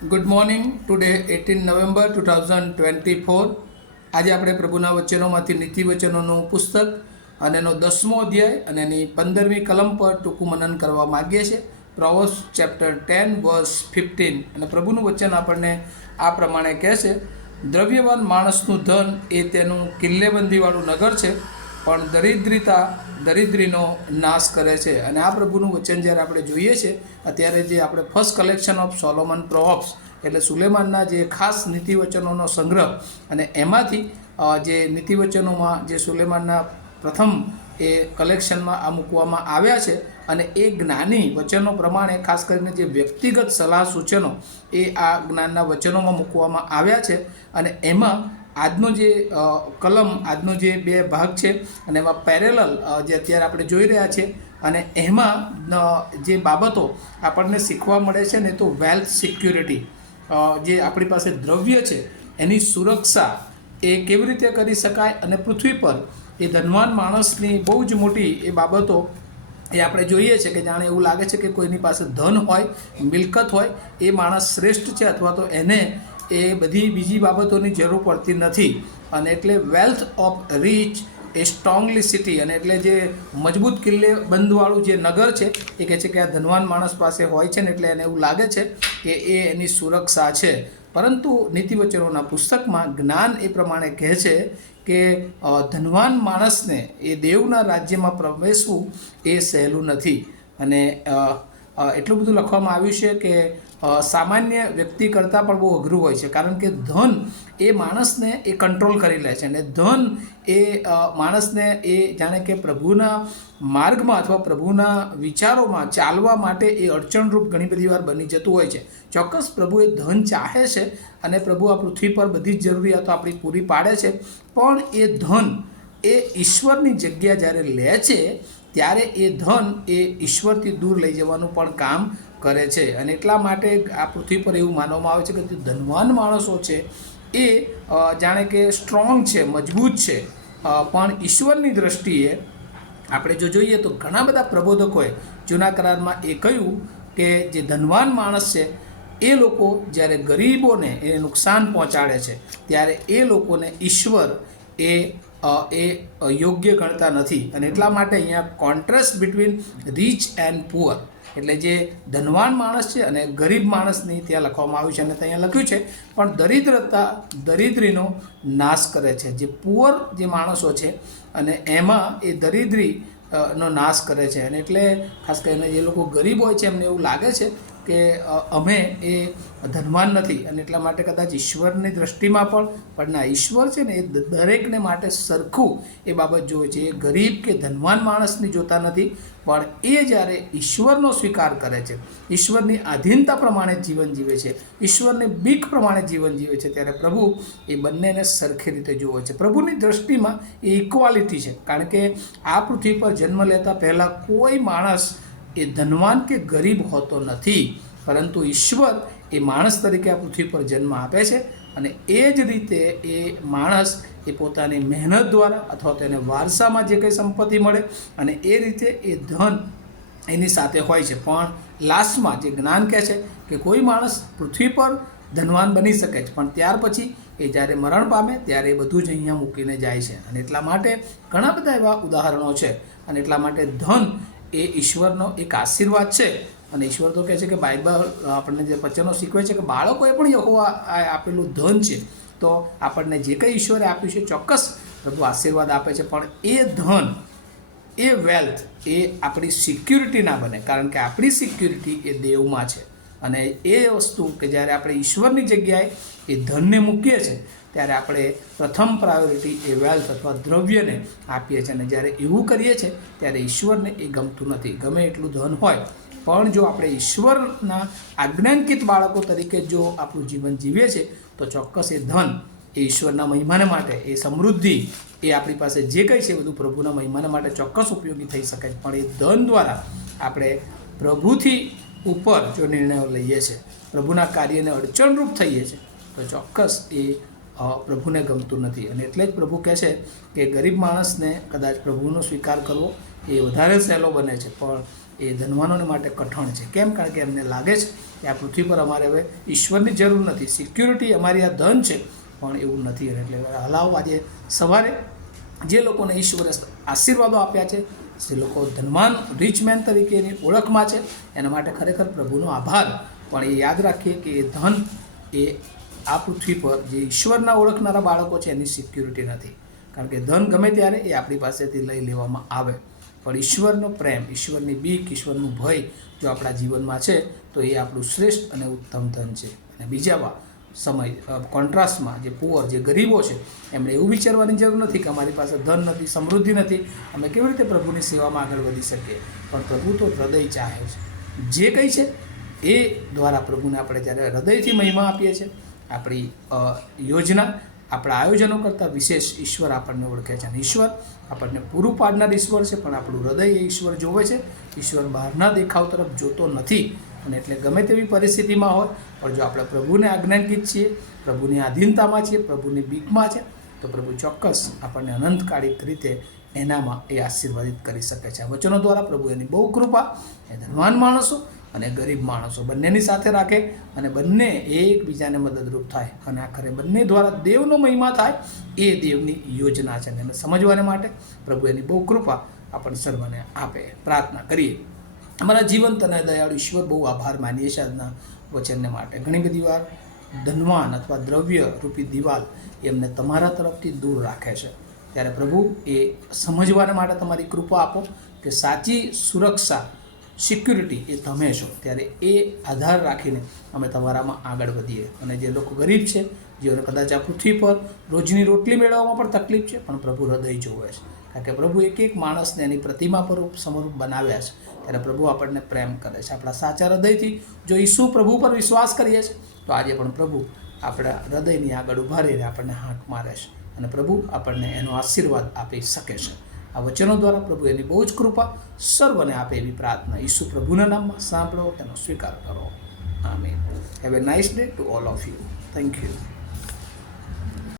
Good morning. Today 18 November 2024. આજે આપણે પ્રભુના વચનોમાંથી નીતિ વચનોનું પુસ્તક અને એનો 10મો અધ્યાય અને એની 15મી કલમ પર ટૂંકું મનન કરવા માગીએ છીએ. પ્રોવર્બ્સ ચેપ્ટર 10 વર્સ 15. અને પ્રભુનું વચન આપણને આ પ્રમાણે કહે છે, દ્રવ્યવાન માણસનું ધન એ તેનું કિલ્લેબંધીવાળું નગર છે, પણ દરિદ્રીનો નાશ કરે છે. અને આ પ્રભુનું વચન જ્યારે આપણે જોઈએ છે, અત્યારે જે આપણે ફર્સ્ટ કલેક્શન ઓફ સોલોમન પ્રોવર્બ્સ એટલે સુલેમાનના જે ખાસ નીતિવચનોનો સંગ્રહ, અને એમાંથી જે નીતિવચનોમાં જે સુલેમાનના પ્રથમ એ કલેક્શનમાં આ મૂકવામાં આવ્યા છે. અને એ જ્ઞાની વચનો પ્રમાણે ખાસ કરીને જે વ્યક્તિગત સલાહ સૂચનો એ આ જ્ઞાનના વચનોમાં મૂકવામાં આવ્યા છે. અને એમાં આજનો જે કલમ, આજનો જે 2 ભાગ છે, અને એમાં પેરેલલ જે અત્યારે આપણે જોઈ રહ્યા છે, અને એમાં જે બાબતો આપણને શીખવા મળે છે ને, તો વેલ્થ સિક્યુરિટી, જે આપણી પાસે દ્રવ્ય છે એની સુરક્ષા એ કેવી રીતે કરી શકાય, અને પૃથ્વી પર એ ધનવાન માણસની બહુ જ મોટી એ બાબતો એ આપણે જોઈએ છે કે જાણે એવું લાગે છે કે કોઈની પાસે ધન હોય, મિલકત હોય, એ માણસ શ્રેષ્ઠ છે, અથવા તો એને એ બધી બીજી બાબતોની જરૂર પડતી નથી. અને એટલે વેલ્થ ઓફ રીચ એ સ્ટ્રોંગલી સિટી, અને એટલે જે મજબૂત કિલ્લે બંધવાળું જે નગર છે એ કહે છે કે આ ધનવાન માણસ પાસે હોય છે ને, એટલે એને એવું લાગે છે કે એ એની સુરક્ષા છે. પરંતુ નીતિવચનોના પુસ્તકમાં જ્ઞાન એ પ્રમાણે કહે છે કે ધનવાન માણસને એ દેવના રાજ્યમાં પ્રવેશવું એ સહેલું નથી. અને એટલું બધું લખવામાં આવ્યું છે કે સામાન્ય વ્યક્તિ કરતાં પણ બહુ અઘરું હોય છે, કારણ કે ધન એ માણસને એ કંટ્રોલ કરી લે છે. અને ધન એ માણસને એ જાણે કે પ્રભુના માર્ગમાં અથવા પ્રભુના વિચારોમાં ચાલવા માટે એ અડચણરૂપ ઘણી બધી વાર બની જતું હોય છે. ચોક્કસ પ્રભુ એ ધન ચાહે છે, અને પ્રભુ આ પૃથ્વી પર બધી જ જરૂરિયાતો આપણી પૂરી પાડે છે. પણ એ ધન એ ઈશ્વરની જગ્યા જ્યારે લે છે, ત્યારે એ ધન એ ઈશ્વરથી દૂર લઈ જવાનું પણ કામ કરે છે. અને એટલા માટે આ પૃથ્વી પર એવું માનવામાં આવે છે કે જે ધનવાન માણસો છે એ જાણે કે સ્ટ્રોંગ છે, મજબૂત છે, પણ ઈશ્વરની દ્રષ્ટિએ આપણે જો જોઈએ તો ઘણા બધા પ્રબોધકોએ જૂના કરારમાં એ કહ્યું કે જે ધનવાન માણસ છે એ લોકો જ્યારે ગરીબોને એ નુકસાન પહોંચાડે છે, ત્યારે એ લોકોને ઈશ્વર એ યોગ્ય ગણતા નથી. અને એટલા માટે અહીંયા contrast between rich and poor, એટલે જે ધનવાન માણસ છે અને ગરીબ માણસની ત્યાં લખવામાં આવ્યું છે. અને ત્યાં લખ્યું છે, પણ દરિદ્રીનો નાશ કરે છે. જે પુઅર જે માણસો છે, અને એમાં એ દરિદ્રીનો નાશ કરે છે. અને એટલે ખાસ કરીને જે લોકો ગરીબ હોય છે એમને એવું લાગે છે કે અમે એ ધનવાન નથી, અને એટલા માટે કદાચ ઈશ્વરની દ્રષ્ટિમાં પણ ના, ઈશ્વર છે ને એ દરેકને માટે સરખું એ બાબત જોવે છે. એ ગરીબ કે ધનવાન માણસની જોતા નથી, પણ એ જ્યારે ઈશ્વરનો સ્વીકાર કરે છે, ઈશ્વરની આધીનતા પ્રમાણે જીવન જીવે છે, ઈશ્વરની બીક પ્રમાણે જીવન જીવે છે, ત્યારે પ્રભુ એ બંનેને સરખી રીતે જોવે છે. પ્રભુની દ્રષ્ટિમાં એ ઇક્વાલિટી છે, કારણ કે આ પૃથ્વી પર જન્મ લેતા પહેલાં કોઈ માણસ એ ધનવાન કે ગરીબ હોતો નથી, પરંતુ ઈશ્વર એ માણસ તરીકે આ પૃથ્વી પર જન્મ આપે છે. અને એ જ રીતે એ માણસ એ પોતાની મહેનત દ્વારા અથવા તો એને વારસામાં જે કંઈ સંપત્તિ મળે, અને એ રીતે એ ધન એની સાથે હોય છે. પણ લાસ્ટમાં જે જ્ઞાન કહે છે કે કોઈ માણસ પૃથ્વી પર ધનવાન બની શકે છે, પણ ત્યાર પછી એ જ્યારે મરણ પામે ત્યારે એ બધું જ અહીંયા મૂકીને જાય છે. અને એટલા માટે ઘણા બધા એવા ઉદાહરણો છે. અને એટલા માટે ધન એ ઈશ્વરનો એક આશીર્વાદ છે. અને ઈશ્વર તો કહે છે કે બાઇબલ આપણને જે વચનો શીખવે છે કે બાળકોએ પણ યહોવા આપેલું ધન છે, તો આપણને જે કંઈ ઈશ્વરે આપ્યું છે ચોક્કસ પ્રભુ આશીર્વાદ આપે છે. પણ એ ધન, એ વેલ્થ એ આપણી સિક્યુરિટી ના બને, કારણ કે આપણી સિક્યુરિટી એ દેવમાં છે. અને એ વસ્તુ કે જ્યારે આપણે ઈશ્વરની જગ્યાએ એ ધનને મૂકીએ છીએ, ત્યારે આપણે પ્રથમ પ્રાયોરિટી એ વેલ્થ અથવા દ્રવ્યને આપીએ છીએ. અને જ્યારે એવું કરીએ છીએ ત્યારે ઈશ્વરને એ ગમતું નથી. ગમે એટલું ધન હોય, પણ જો આપણે ઈશ્વરના આજ્ઞાંકિત બાળકો તરીકે જો આપણું જીવન જીવીએ છીએ, તો ચોક્કસ એ ધન એ ઈશ્વરના મહિમાને માટે, એ સમૃદ્ધિ એ આપણી પાસે જે કંઈ છે બધું પ્રભુના મહિમાને માટે ચોક્કસ ઉપયોગી થઈ શકે છે. પણ એ ધન દ્વારા આપણે પ્રભુથી ઉપર જો નિર્ણયો લઈએ છીએ, પ્રભુના કાર્યને અડચણરૂપ થઈએ છીએ, તો ચોક્કસ એ પ્રભુને ગમતું નથી. અને એટલે જ પ્રભુ કહે છે કે ગરીબ માણસને કદાચ પ્રભુનો સ્વીકાર કરવો એ વધારે સહેલો બને છે, પણ એ ધનવાનોને માટે કઠણ છે. કેમ? કારણ કે એમને લાગે છે કે આ પૃથ્વી પર અમારે હવે ઈશ્વરની જરૂર નથી, સિક્યુરિટી અમારી આ ધન છે, પણ એવું નથી. એટલે હલાવો આજે સવારે જે લોકોને ઈશ્વરે આશીર્વાદો આપ્યા છે, જે લોકો ધનવાન રીચમેન તરીકેની ઓળખમાં છે, એના માટે ખરેખર પ્રભુનો આભાર. પણ એ યાદ રાખીએ કે એ ધન એ આ પૃથ્વી પર જે ઈશ્વરના ઓળખનારા બાળકો છે એની સિક્યુરિટી નથી. કારણ કે ધન ગમે ત્યારે એ આપણી પાસેથી લઈ લેવામાં આવે, પણ ઈશ્વરનો પ્રેમ, ઈશ્વરની બીક, ઈશ્વરનું ભય જો આપણા જીવનમાં છે તો એ આપણું શ્રેષ્ઠ અને ઉત્તમ ધન છે. અને બીજા સમય કોન્ટ્રાસ્ટમાં જે પુઅર, જે ગરીબો છે, એમણે એવું વિચારવાની જરૂર નથી કે અમારી પાસે ધન નથી, સમૃદ્ધિ નથી, અમે કેવી રીતે પ્રભુની સેવામાં આગળ વધી શકીએ. પણ પ્રભુ તો હૃદય ચાહે છે. જે કંઈ છે એ દ્વારા પ્રભુને આપણે જ્યારે હૃદયથી મહિમા આપીએ છીએ, આપણી યોજના, આપણા આયોજનો કરતાં વિશેષ ઈશ્વર આપણને ઓળખે છે. અને ઈશ્વર આપણને પૂરું પાડનાર ઈશ્વર છે, પણ આપણું હૃદય એ ઈશ્વર જોવે છે. ઈશ્વર બહારના દેખાવ તરફ જોતો નથી. અને એટલે ગમે તેવી પરિસ્થિતિમાં હોય, પણ જો આપણે પ્રભુને આજ્ઞાંકિત છીએ, પ્રભુની આધીનતામાં છીએ, પ્રભુની બીકમાં છે, તો પ્રભુ ચોક્કસ આપણને અનંતકાળિક રીતે એનામાં એ આશીર્વાદિત કરી શકે છે. આ વચનો દ્વારા પ્રભુ એની બહુ કૃપા એ ધનવાન માણસો અને ગરીબ માણસો બંનેની સાથે રાખે, અને બંને એકબીજાને મદદરૂપ થાય, અને આખરે બંને દ્વારા દેવનો મહિમા થાય. એ દેવની યોજના છે. એને સમજવાને માટે પ્રભુ એની બહુ કૃપા આપણને સર્વને આપે. પ્રાર્થના કરીએ. અમારા જીવંત અને દયાળુ ઈશ્વર, બહુ આભાર માનીએ છીએ આજના વચનને માટે. ઘણી બધી વાર ધનવાન અથવા દ્રવ્ય રૂપી દિવાલ એમને તમારા તરફથી દૂર રાખે છે. ત્યારે પ્રભુ એ સમજવાને માટે તમારી કૃપા આપો કે સાચી સુરક્ષા, સિક્યુરિટી એ તમે છો. ત્યારે એ આધાર રાખીને અમે તમારામાં આગળ વધીએ. અને જે લોકો ગરીબ છે, જેઓને કદાચ આ પૃથ્વી પર રોજની રોટલી મેળવવામાં પણ તકલીફ છે, પણ પ્રભુ હૃદય જોવે છે. કારણ કે પ્રભુ એક એક માણસને એની પ્રતિમા પર સમરૂપ બનાવ્યા છે. ત્યારે પ્રભુ આપણને પ્રેમ કરે છે. આપણા સાચા હૃદયથી જો ઈસુ પ્રભુ પર વિશ્વાસ કરીએ છીએ, તો આજે પણ પ્રભુ આપણા હૃદયની આગળ ઊભા રહીને આપણને હાંક મારે છે, અને પ્રભુ આપણને એનો આશીર્વાદ આપી શકે છે. આ વચનો દ્વારા પ્રભુ એની બહુ જ કૃપા સર્વને આપે એવી પ્રાર્થના ઈસુ પ્રભુના નામમાં સાંભળો, તેનો સ્વીકાર કરો. આમીન. Have a nice day to all of you. Thank you.